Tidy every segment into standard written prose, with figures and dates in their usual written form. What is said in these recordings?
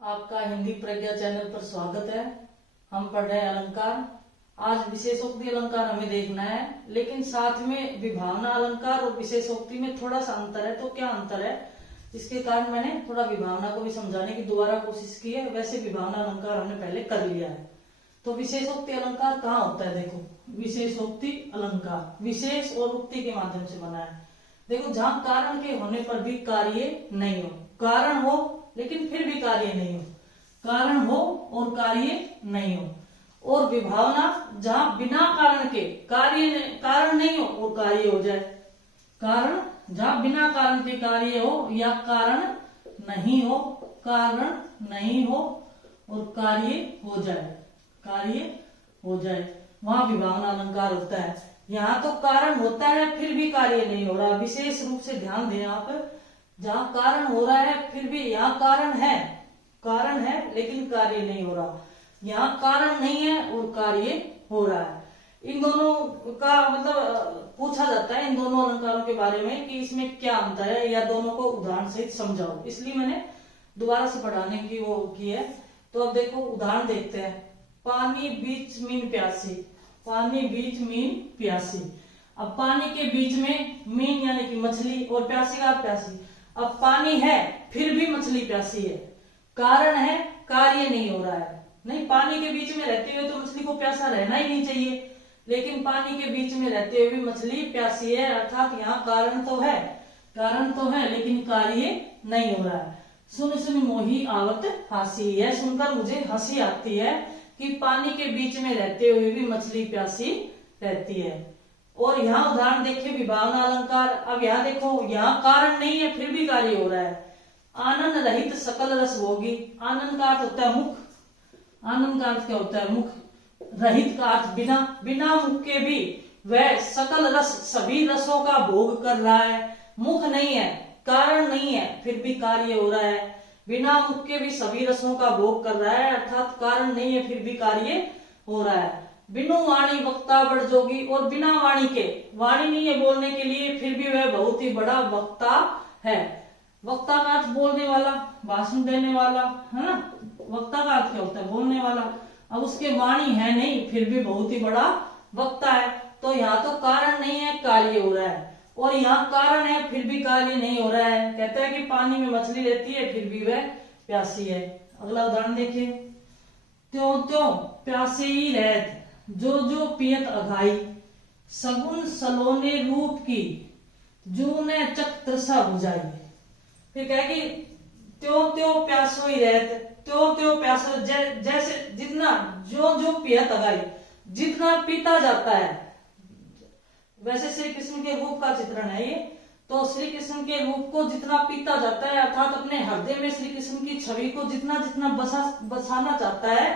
आपका हिंदी प्रज्ञा चैनल पर स्वागत है। हम पढ़ रहे हैं अलंकार। आज विशेषोक्ति अलंकार हमें देखना है, लेकिन साथ में विभावना अलंकार और विशेषोक्ति में थोड़ा सा अंतर है। तो क्या अंतर है, इसके कारण मैंने थोड़ा विभावना को भी समझाने की दोबारा कोशिश की है। वैसे विभावना अलंकार हमने पहले कर लिया है। तो विशेषोक्ति अलंकार कहाँ होता है? देखो, विशेषोक्ति अलंकार विशेष और उक्ति के माध्यम से बना है। देखो, जहां कारण के होने पर भी कार्य नहीं हो, कारण हो लेकिन फिर भी कार्य नहीं हो, कारण हो और कार्य नहीं हो। और विभावना जहां बिना कारण के कारण नहीं हो और कार्य हो जाए। कारण जहां बिना कारण के कार्य हो या कारण नहीं हो, कारण नहीं हो और कार्य हो जाए, वहां विभावना अलंकार होता है। यहाँ तो कारण होता है फिर भी कार्य नहीं हो रहा। विशेष रूप से ध्यान दें आप, जहां कारण हो रहा है फिर भी यहाँ कारण है लेकिन कार्य नहीं हो रहा। यहाँ कारण नहीं है और कार्य हो रहा है। इन दोनों का मतलब पूछा जाता है, इन दोनों अलंकारों के बारे में कि इसमें क्या अंतर है, या दोनों को उदाहरण सहित समझाओ। इसलिए मैंने दोबारा से पढ़ाने की वो की है। तो अब देखो, उदाहरण देखते हैं। पानी बीच मीन प्यासी, पानी बीच मीन प्यासी। अब पानी के बीच में मीन यानी कि मछली और प्यासी का प्यासी। अब पानी है फिर भी मछली प्यासी है, कारण है, कार्य नहीं हो रहा है। नहीं, पानी के बीच में रहते हुए तो मछली को प्यासा रहना ही नहीं चाहिए, लेकिन पानी के बीच में रहते हुए भी मछली प्यासी है। अर्थात यहाँ कारण तो है लेकिन कार्य नहीं हो रहा है। सुन सुन मोही आवत हंसी, है सुनकर मुझे हंसी आती है कि पानी के बीच में रहते हुए भी मछली प्यासी रहती है। और यहाँ उदाहरण देखिए, विभावना अलंकार। अब यहाँ देखो, यहाँ कारण नहीं है फिर भी कार्य हो रहा है। आनंद रहित सकल रस भोगी। आनंद का अर्थ होता है मुख। आनंद का अर्थ क्या होता है? मुख। रहित का अर्थ बिना, बिना मुख के भी वह सकल रस, सभी रसों का भोग कर रहा है। मुख नहीं है, कारण नहीं है, फिर भी कार्य हो रहा है। बिना मुख के भी सभी रसों का भोग कर रहा है, अर्थात कारण नहीं है फिर भी कार्य हो रहा है। बिनु वाणी वक्ता बड़ जोगी, और बिना वाणी के, वाणी नहीं है बोलने के लिए, फिर भी वह बहुत ही बड़ा वक्ता है। वक्ता का अर्थ बोलने वाला, भाषण देने वाला, है ना। वक्ता का अर्थ क्या होता है? बोलने वाला। अब उसके वाणी है नहीं फिर भी बहुत ही बड़ा वक्ता है। तो यहाँ तो कारण नहीं है, कार्य हो रहा है। और यहाँ कारण है फिर भी कार्य नहीं हो रहा है। कहता है कि पानी में मछली रहती है फिर भी वह प्यासी है। अगला उदाहरण देखिए। त्यों त्यों प्यासे ही रहत, जो जो पियत अघाई। सगुन सलोने रूप की, जूने चक तृषा बुझाई। फिर कहे कि त्यों त्यों प्यासो ही रहत, त्यों त्यों प्यासो, जैसे जितना, जो जो पियत अघाई, जितना पीता जाता है। वैसे श्री कृष्ण के रूप का चित्रण है ये। तो श्री कृष्ण के रूप को जितना पीता जाता है, अर्थात अपने हृदय में श्री कृष्ण की छवि को जितना जितना बसाना चाहता है,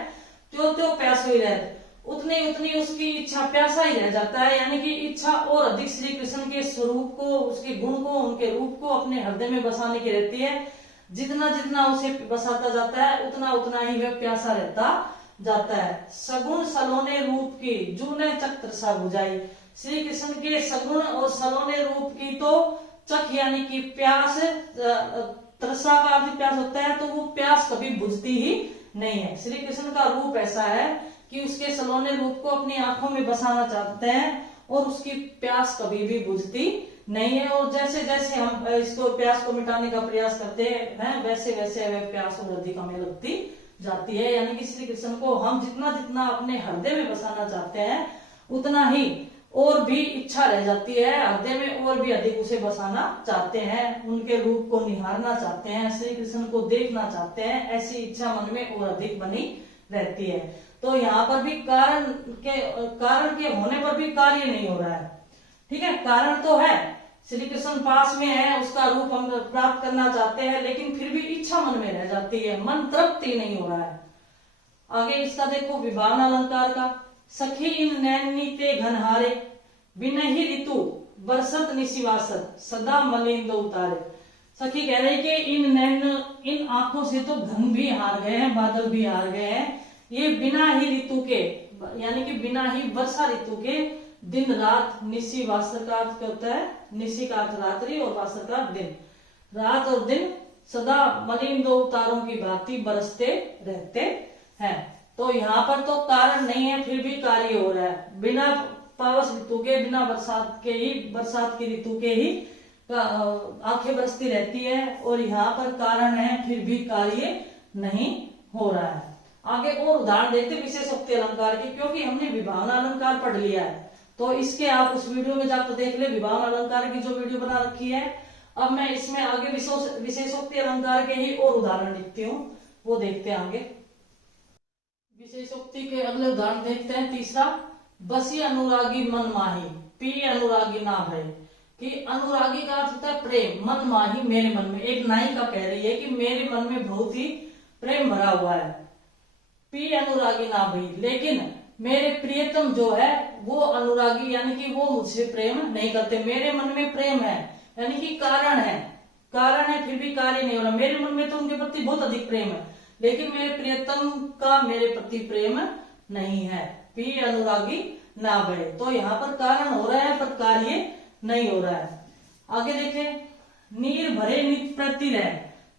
त्यों त्यों प्यासो ही रहत, उतनी उतनी उसकी इच्छा प्यासा ही रह जाता है। यानी कि इच्छा और अधिक श्री कृष्ण के स्वरूप को, उसके गुण को, उनके रूप को अपने हृदय में बसाने की रहती है। जितना जितना उसे बसाता जाता है उतना उतना ही वह प्यासा रहता जाता है। सगुण सलोने रूप की, जूने चक तृषा बुझाई। श्री कृष्ण के सगुण और सलोने रूप की तो चक यानी कि प्यास, तृषा का अर्थ प्यास होता है, तो वो प्यास कभी बुझती ही नहीं है। श्री कृष्ण का रूप ऐसा है कि उसके सलोने रूप को अपनी आंखों में बसाना चाहते हैं और उसकी प्यास कभी भी बुझती नहीं है। और जैसे जैसे हम इसको प्यास को मिटाने का प्रयास करते हैं, वैसे वैसे वह प्यास और अधिक हमें लगती जाती है। यानी कि श्री कृष्ण को हम जितना जितना अपने हृदय में बसाना चाहते हैं उतना ही और भी इच्छा रह जाती है हृदय में, और भी अधिक उसे बसाना चाहते हैं, उनके रूप को निहारना चाहते हैं, श्री कृष्ण को देखना चाहते हैं। ऐसी इच्छा मन में और अधिक बनी रहती है। तो यहाँ पर भी कारण के होने पर भी कार्य नहीं हो रहा है। ठीक है, कारण तो है, श्री कृष्ण पास में है, उसका रूप हम प्राप्त करना चाहते हैं, लेकिन फिर भी इच्छा मन में रह जाती है, मन तृप्ति नहीं हो रहा है। आगे इसका देखो, विभावना अलंकार का। सखी इन नैनी ते घनहारे, बिनहि ऋतु बरसत निशिवासत, सदा मलिन दो उतारे। सखी कह रही कि इन नैन, इन आंखों से तो घन भी हार गए हैं, बादल भी हार गए हैं। ये बिना ही ऋतु के, यानी कि बिना ही वर्षा ऋतु के दिन रात, निशी वासर का अर्थ क्या होता है? निशी का अर्थ रात्रि और वासर का दिन, रात और दिन सदा मलिन दो तारों की भांति बरसते रहते हैं। तो यहाँ पर तो कारण नहीं है फिर भी कार्य हो रहा है। बिना पावस ऋतु के, बिना बरसात की ऋतु के ही आंखें बरसती रहती है, और यहाँ पर कारण है फिर भी कार्य नहीं हो रहा है। आगे और उदाहरण देखते विशेषोक्ति अलंकार की, क्योंकि हमने विभावना अलंकार पढ़ लिया है तो इसके आप उस वीडियो में जाकर देख ले, विभावना अलंकार की जो वीडियो बना रखी है। अब मैं इसमें आगे विशेषोक्ति अलंकार के ही और उदाहरण लिखती हूँ, वो देखते हैं आगे। विशेषोक्ति के अगले उदाहरण देखते हैं। तीसरा, बसी अनुरागी मन माही, पी अनुरागी ना भय। कि अनुरागी का अर्थ होता है प्रेम, मन माही मेरे मन में। एक नायिका कह रही है कि मेरे मन में बहुत ही प्रेम भरा हुआ है, पी अनुरागी ना भई, लेकिन मेरे प्रियतम जो है वो अनुरागी यानी कि वो मुझसे प्रेम नहीं करते। मेरे मन में प्रेम है यानी कि कारण है फिर भी कार्य नहीं हो रहा। मेरे मन में तो उनके प्रति बहुत अधिक प्रेम है, लेकिन मेरे प्रियतम का मेरे प्रति प्रेम नहीं है। पी अनुरागी ना बढ़े, तो यहाँ पर कारण हो रहा है पर कार्य नहीं हो रहा है। आगे देखें, नीर भरे नित प्रति रह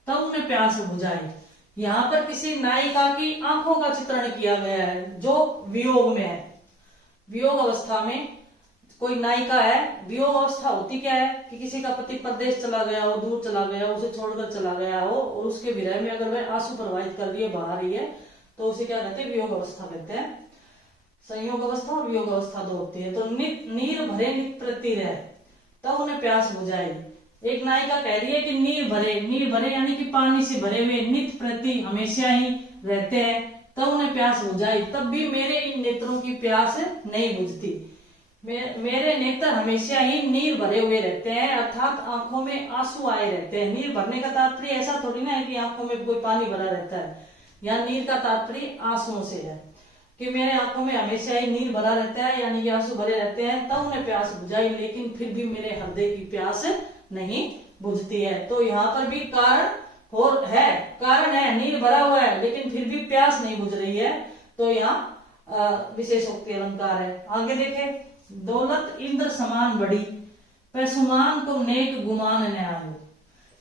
तब उन्हें प्यास बुझाई। यहाँ पर किसी नायिका की आंखों का चित्रण किया गया है जो वियोग में है। वियोग अवस्था में कोई नायिका है। वियोग अवस्था होती क्या है कि किसी का पति परदेश चला गया हो, दूर चला गया हो, उसे छोड़कर चला गया हो, और उसके विरह में अगर वह आंसू प्रवाहित कर रही है, बहा रही है, तो उसे क्या कहते हैं, वियोग अवस्था कहते हैं। संयोग अवस्था और वियोग अवस्था दो होती है। तो नीर भरे नित प्रति रह तब उन्हें प्यास बुझाई। एक नायिका कह रही है कि नीर भरे यानी कि पानी से भरे हुए, नित प्रति हमेशा ही रहते हैं, तब उन्हें प्यास बुझाई, तब भी मेरे इन नेत्रों की प्यास नहीं बुझती। मेरे नेत्र हमेशा ही नीर भरे हुए रहते हैं, अर्थात आंखों में आंसू आए रहते हैं। नीर भरने का तात्पर्य ऐसा थोड़ी ना है कि आंखों में कोई पानी भरा रहता है। यहाँ नीर का तात्पर्य आंसुओं से है कि मेरे आंखों में हमेशा ही नीर भरा रहता है, यानी कि आंसू भरे रहते हैं, तब उन्हें प्यास बुझाई, लेकिन फिर भी मेरे हृदय की प्यास नहीं बुझती है। तो यहाँ पर भी कारण है, नीर भरा हुआ है, लेकिन फिर भी प्यास नहीं बुझ रही है, तो यहाँ विशेषोक्ति अलंकार है। आगे देखें, दौलत इंद्र समान बढ़ी पैसुमान को नेक गुमान न आयो।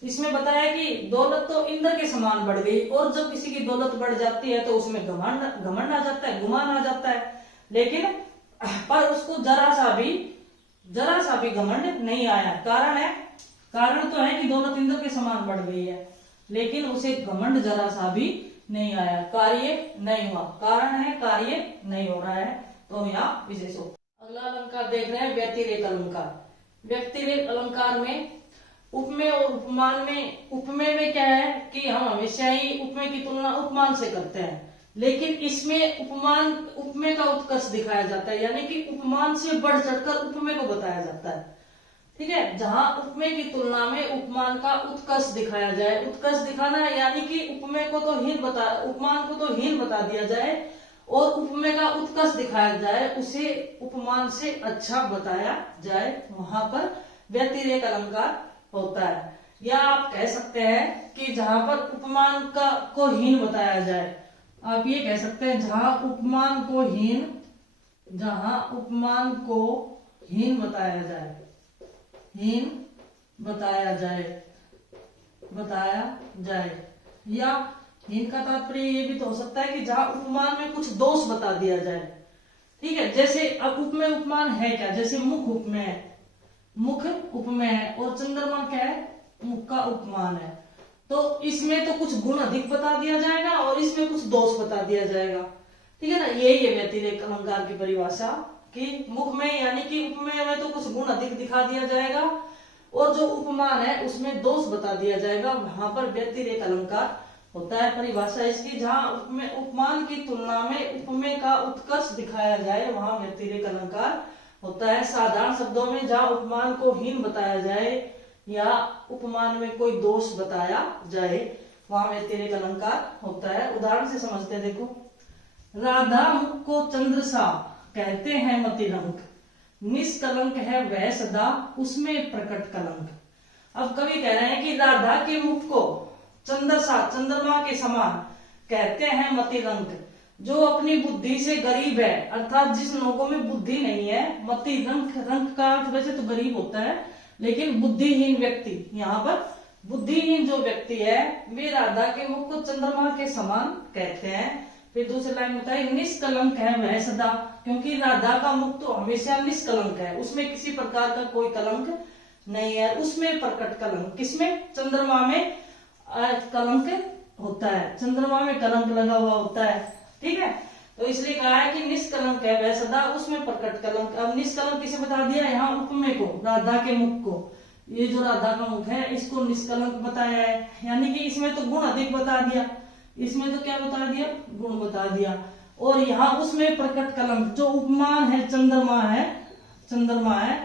इसमें बताया कि दौलत तो इंद्र के समान बढ़ गई, और जब किसी की दौलत बढ़ जाती है तो उसमें घमंड आ जाता है, गुमान आ जाता है, लेकिन पर उसको जरा सा भी घमंड नहीं आया। कारण तो है कि दौलत इंद्र के समान बढ़ गई है, लेकिन उसे घमंड जरा सा भी नहीं आया, कार्य नहीं हुआ। कारण है, कार्य नहीं हो रहा है, तो यहाँ विशेषोक्ति। अगला अलंकार देख रहे हैं, व्यतिरेक अलंकार। व्यतिरेक अलंकार में उपमेय और उपमेय में क्या है कि हम हमेशा ही उपमेय की तुलना उपमान से करते हैं, लेकिन इसमें उपमेय का उत्कर्ष दिखाया जाता है, यानी कि उपमान से बढ़ चढ़कर उपमेय को बताया जाता है। ठीक है, जहां उपमेय की तुलना में उपमान का उत्कर्ष दिखाया जाए। उत्कर्ष दिखाना है यानी कि उपमान को तो हीन बता दिया जाए और उपमेय का उत्कर्ष दिखाया जाए, उसे उपमान से अच्छा बताया जाए, वहां पर व्यतिरेक अलंकार होता है। या आप कह सकते हैं कि जहां पर उपमान को हीन बताया जाए, आप ये कह सकते हैं जहां उपमान को हीन बताया जाए, या हीन का तात्पर्य ये भी तो हो सकता है कि जहां उपमान में कुछ दोष बता दिया जाए। ठीक है, जैसे अब उपमान है क्या, जैसे मुख उपमेय है और चंद्रमा क्या है, मुख का उपमान है, तो इसमें तो कुछ गुण अधिक बता दिया जाएगा और इसमें कुछ दोष बता दिया जाएगा। ठीक है ना, यही है व्यतिरेक अलंकार की परिभाषा कि मुख में यानी कि उपमेय में तो कुछ गुण अधिक दिखा दिया जाएगा और जो उपमान है उसमें दोष बता दिया जाएगा, वहां पर व्यतिरेक अलंकार होता है। परिभाषा इसकी, जहां उपमान की तुलना में उपमेय का उत्कर्ष दिखाया जाए, वहां व्यतिरेक अलंकार होता है। साधारण शब्दों में जहां उपमान को हीन बताया जाए या उपमान में कोई दोष बताया जाए, वहां व्यतिरेक अलंकार होता है। उदाहरण से समझते हैं, देखो, राधा मुख को चंद्र सा कहते हैं मतिरंक, निष्कलंक है वह सदा उसमें प्रकट कलंक। अब कवि कह रहे हैं कि राधा के मुख को चंद्रमा के समान कहते हैं मतिरंक, जो अपनी बुद्धि से गरीब है, अर्थात जिस लोगों में बुद्धि नहीं है। मति रंक का अर्थ वैसे तो गरीब होता है, लेकिन बुद्धिहीन व्यक्ति यहाँ पर बुद्धिहीन जो व्यक्ति है वे राधा के मुख को चंद्रमा के समान कहते हैं। फिर दूसरी लाइन बताइए, निष्कलंक है वह सदा, क्योंकि राधा का मुख तो हमेशा निष्कलंक है, उसमें किसी प्रकार का कोई कलंक नहीं है। उसमें प्रकट कलंक, किसमें? चंद्रमा में कलंक होता है, चंद्रमा में कलंक लगा हुआ होता है। ठीक है, तो इसलिए कहा है कि निष्कलंक है वह सदा, उसमें प्रकट कलंक। अब निष्कलंक किसे बता दिया? यहाँ उपमेय को, राधा के मुख को। ये जो राधा का मुख है इसको निष्कलंक बताया है, यानी कि इसमें तो गुण अधिक बता दिया, इसमें तो क्या बता दिया? गुण बता दिया। और यहाँ उसमें प्रकट कलंक, जो उपमान है चंद्रमा है, चंद्रमा है,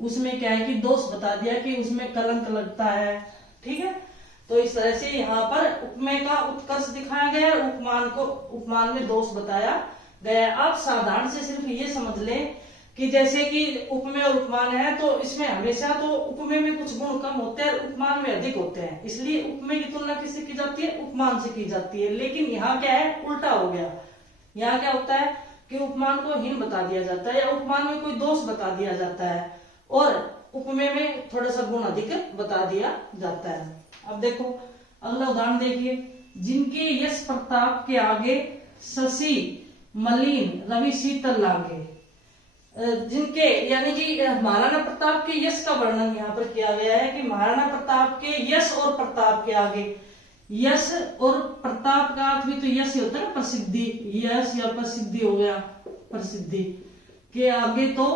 उसमें क्या है कि दोष बता दिया कि उसमें कलंक लगता है। ठीक है, तो इस तरह से यहाँ पर उपमेय का उत्कर्ष दिखाया गया और उपमान में दोष बताया गया। आप साधारण से सिर्फ ये समझ लें कि जैसे कि उपमेय और उपमान है, तो इसमें हमेशा तो उपमेय में कुछ गुण कम होते हैं, उपमान में अधिक होते हैं, इसलिए उपमेय की तुलना किससे की जाती है? उपमान से की जाती है। लेकिन यहाँ क्या है? उल्टा हो गया। यहाँ क्या होता है कि उपमान को हीन बता दिया जाता है या उपमान में कोई दोष बता दिया जाता है और उपमेय में थोड़ा सा गुण अधिक बता दिया जाता है। अब देखो अगला उदाहरण देखिए, जिनके यश प्रताप के आगे शशि मलिन रवि शीतल लागे। जिनके यानी कि महाराणा प्रताप के यश का वर्णन यहाँ पर किया गया है कि महाराणा प्रताप के यश और प्रताप के आगे, यश और प्रताप का अर्थ भी तो यश ही होता है, प्रसिद्धि, यश या प्रसिद्धि हो गया, प्रसिद्धि के आगे तो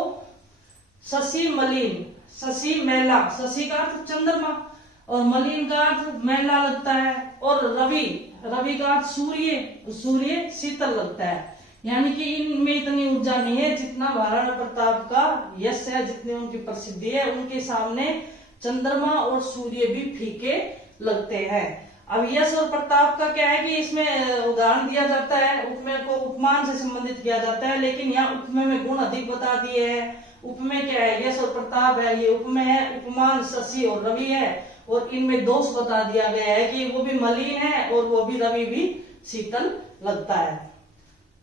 शशि मलिन, शशि मैला, शशि का अर्थ चंद्रमा और मलिन का अर्थ मैला लगता है, और रवि, रवि का अर्थ सूर्य, सूर्य शीतल लगता है। यानी कि इनमें इतनी ऊर्जा नहीं है जितना महाराणा प्रताप का यश है, जितनी उनकी प्रसिद्धि है, उनके सामने चंद्रमा और सूर्य भी फीके लगते हैं। अब यश और प्रताप का क्या है कि इसमें उदाहरण दिया जाता है, उपमेय को उपमान से संबंधित किया जाता है, लेकिन यहाँ उपमेय में गुण अधिक बता दिए हैं। उपमेय क्या है? यश और प्रताप है, ये उपमेय है। उपमान शशि और रवि है, और इनमें दोष बता दिया गया है कि वो भी मलिन है और वो भी रवि भी शीतल लगता है।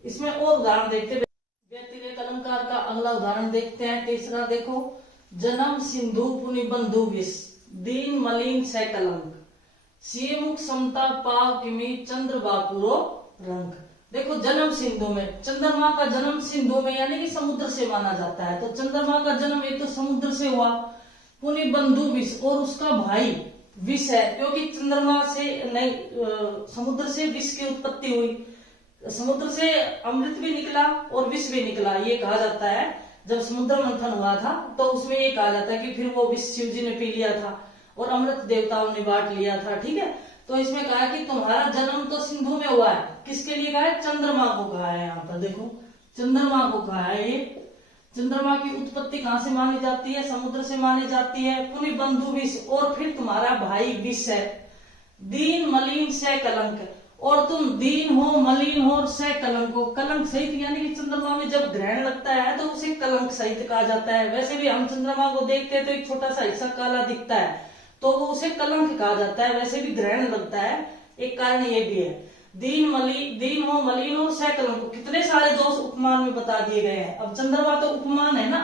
इसमें और उदाहरण देखते हैं, व्यतिरेक अलंकार का अगला उदाहरण देखते हैं, तीसरा देखो, जन्म सिंधु पुनि बंधु विष दीन मलिन सै कलंक सिय मुख समता पाव किमी चंद्र बापुरो रंग। देखो जन्म सिंधु में, चंद्रमा का जन्म सिंधु में यानी कि समुद्र से माना जाता है, तो चंद्रमा का जन्म एक तो समुद्र से हुआ, पुनि बंधु विष और उसका भाई विष है, क्योंकि चंद्रमा से नहीं समुद्र से विष की उत्पत्ति हुई, समुद्र से अमृत भी निकला और विष भी निकला। ये कहा जाता है जब समुद्र मंथन हुआ था तो उसमें ये कहा जाता है कि फिर वो विष शिव जी ने पी लिया था और अमृत देवताओं ने बांट लिया था। ठीक है, तो इसमें कहा है कि तुम्हारा जन्म तो सिंधु में हुआ है, किसके लिए कहा है? चंद्रमा को कहा है। यहाँ पर देखो चंद्रमा को कहा है, ये चंद्रमा की उत्पत्ति कहाँ से मानी जाती है? समुद्र से मानी जाती है। पुनि बंधु विष और फिर तुम्हारा भाई विष है। दीन मलिन सै कलंक, और तुम दीन हो, मलिन हो और सै कलंक हो, कलंक सहित, यानी कि चंद्रमा में जब ग्रहण लगता है तो उसे कलंक सहित कहा जाता है। वैसे भी हम चंद्रमा को देखते हैं तो एक छोटा सा हिस्सा काला दिखता है तो वो उसे कलंक कहा जाता है, वैसे भी ग्रहण लगता है, एक कारण ये भी है। दीन हो, मलिन हो, सै कलंक हो, कितने सारे दोष उपमान में बता दिए गए हैं। अब चंद्रमा तो उपमान है ना,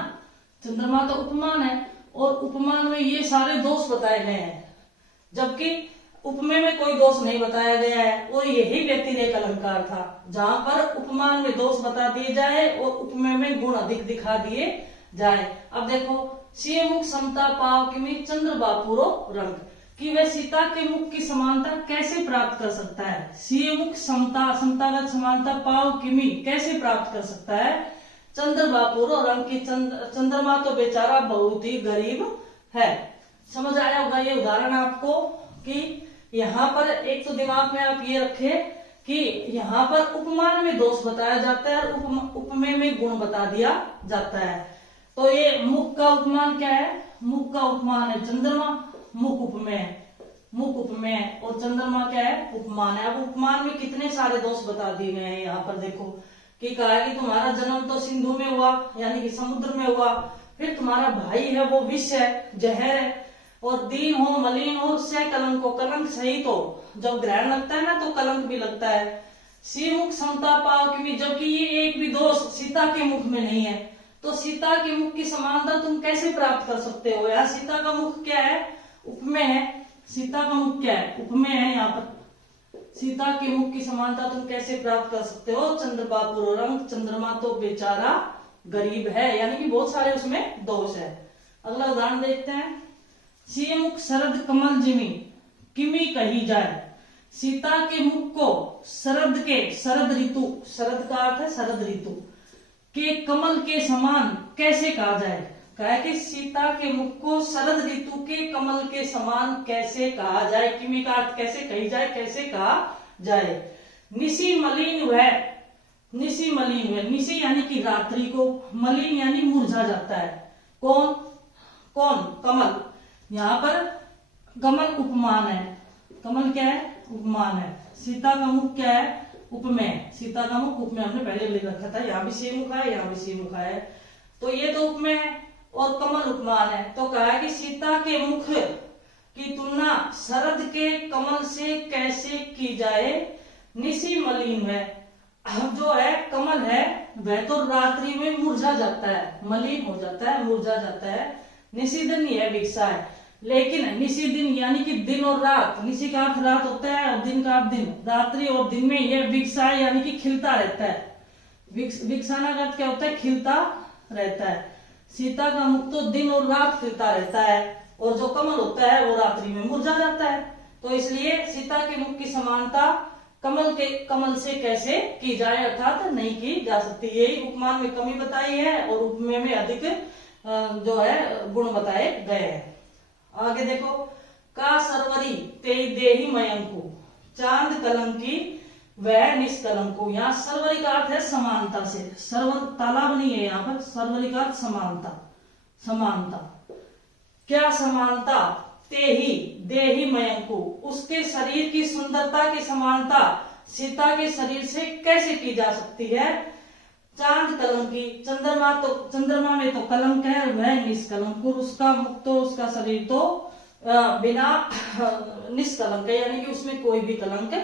चंद्रमा तो उपमान है और उपमान में ये सारे दोष बताए गए हैं, जबकि उपमेय में कोई दोष नहीं बताया गया है। और यही व्यतिरेक अलंकार था जहां पर उपमान में दोष बता दिए जाए और उपमेय में गुण अधिक दिखा दिए जाए। अब देखो, सिय मुख समता पाव किमी चंद्र बापुरो रंग, कि वह सीता के मुख की समानता कैसे प्राप्त कर सकता है? सिय मुख समता, समतागत समानता पाव किमी कैसे प्राप्त कर सकता है? चंद्र बापुरो रंग की, चंद्रमा तो बेचारा बहुत ही गरीब है। समझ आया होगा ये उदाहरण आपको कि यहाँ पर एक तो दिमाग में आप ये रखे कि यहाँ पर उपमान में दोष बताया जाता है और उपमेय में गुण बता दिया जाता है। तो ये मुख का उपमान क्या है? मुख का उपमान है चंद्रमा, मुख उपमेय, मुख उपमेय और चंद्रमा क्या है? उपमान है। अब उपमान में कितने सारे दोष बता दिए गए हैं यहाँ पर देखो, कि कहा है कि तुम्हारा जन्म तो सिंधु में हुआ यानी कि समुद्र में हुआ, फिर तुम्हारा भाई है वो विष है, जहर है, और दीन हो, मलिन हो, सै कलंक हो, कलंक सहित हो, जब ग्रहण लगता है ना तो कलंक भी लगता है। सिय मुख समता पाव किमी, जबकि ये एक भी दोष सीता के मुख में नहीं है, तो सीता के मुख की समानता तुम कैसे प्राप्त कर सकते हो? यार सीता का मुख क्या है? उपमेय है, सीता का मुख क्या है, उपमेय है। यहाँ पर सीता के मुख की समानता तुम कैसे प्राप्त कर सकते हो, चंद्रबाबू रंग, चंद्रमा तो बेचारा गरीब है, यानी कि बहुत सारे उसमें दोष है। अगला उदाहरण देखते हैं। सी मुख शरद कमल जिमी किमी कही जाए। सीता के मुख को शरद के, शरद ऋतु, शरद का अर्थ है शरद ऋतु के कमल के समान कैसे कहा जाए। कहा कि सीता के मुख को शरद ऋतु के कमल के समान कैसे कहा जाए, किमी का अर्थ कैसे कही जाए, कैसे कहा जाए। निशी मलिन वह, निशी मलिन वह, निशी यानी कि रात्रि को, मलिन यानी मुरझा जाता है। कौन कौन, कमल। यहाँ पर कमल उपमान है, कमल क्या है, उपमान है। सीता का मुख क्या है, उपमेय। सीता का मुख उपमेय हमने पहले लिख रखा था, यहाँ भी सेम मुख है, यहाँ भी सेम मुख है, तो ये तो उपमेय है और कमल उपमान है। तो कहा कि सीता के मुख की तुलना शरद के कमल से कैसे की जाए। निशी मलिन है, अब जो है कमल है वह तो रात्रि में मुरझा जाता है, मलिन हो जाता है, मुरझा जाता है। निशी दिन यह विकसा है, लेकिन निशी दिन यानी कि दिन और रात, निशी का अर्थ रात होता है और दिन का अर्थ दिन, रात्रि और दिन में यह विकसा है यानी कि खिलता रहता है। विकसाना का अर्थ क्या होता है, खिलता रहता है। सीता का मुख तो दिन और रात खिलता रहता है और जो कमल होता है वो रात्रि में मुरझा जाता है। तो इसलिए सीता के मुख की समानता कमल से कैसे की जाए, अर्थात नहीं की जा सकती। यही उपमान में कमी बताई है और उपमेय में अधिक जो है गुण बताए गए हैं। आगे देखो। का सरवरी ते देही मयंकु चांद कलंकी वह निष्कलंको। यहाँ सरवरी का अर्थ है समानता से, सरवर तालाब नहीं है यहाँ पर, सरवरी का अर्थ समानता, समानता। क्या समानता, ते ही देही मयंकु उसके शरीर की सुंदरता की समानता सीता के शरीर से कैसे की जा सकती है। चांद कलंकी, चंद्रमा में तो कलंक है, वह निष्कलंक, उसका मुख तो, उसका शरीर तो बिना निष्कलंक है, यानी कि उसमें कोई भी कलंक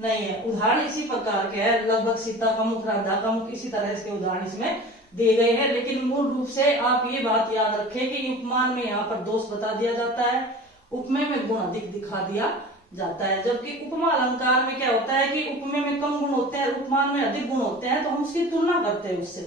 नहीं है। उदाहरण इसी प्रकार के है, लगभग सीता का मुख, राधा का मुख, इसी तरह इसके उदाहरण इसमें दिए गए हैं। लेकिन मूल रूप से आप ये बात याद रखें कि उपमान में यहाँ पर दोष बता दिया जाता है, उपमेय में गुण अधिक दिखा दिया जाता है। जबकि उपमा अलंकार में क्या होता है कि उपमेय में कम गुण होते हैं, उपमान में अधिक गुण होते हैं, तो हम उसकी तुलना करते हैं उससे,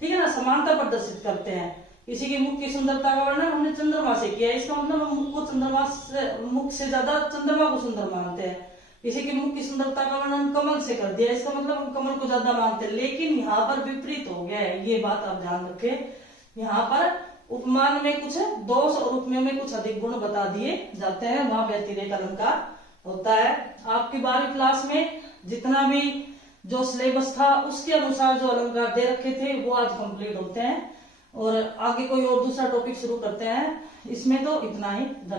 ठीक है ना, समानता प्रदर्शित करते हैं। किसी के मुख की सुंदरता का वर्णन हमने चंद्रमा से किया, इसका मतलब हम मुख को चंद्रमा से, मुख से ज्यादा चंद्रमा को सुंदर मानते हैं। किसी के मुख की सुंदरता का वर्णन कमल से कर दिया, इसका मतलब हम कमल को ज्यादा मानते हैं। लेकिन यहाँ पर विपरीत हो गया है, ये बात आप ध्यान रखें। यहाँ पर उपमान में कुछ दोष और उपमेय में कुछ अधिक गुण बता दिए जाते हैं, वहां व्यतिरेक अलंकार होता है। आपकी 12वीं क्लास में जितना भी जो सिलेबस था उसके अनुसार जो अलंकार दे रखे थे वो आज कंप्लीट होते हैं और आगे कोई और दूसरा टॉपिक शुरू करते हैं। इसमें तो इतना ही। धन्यवाद।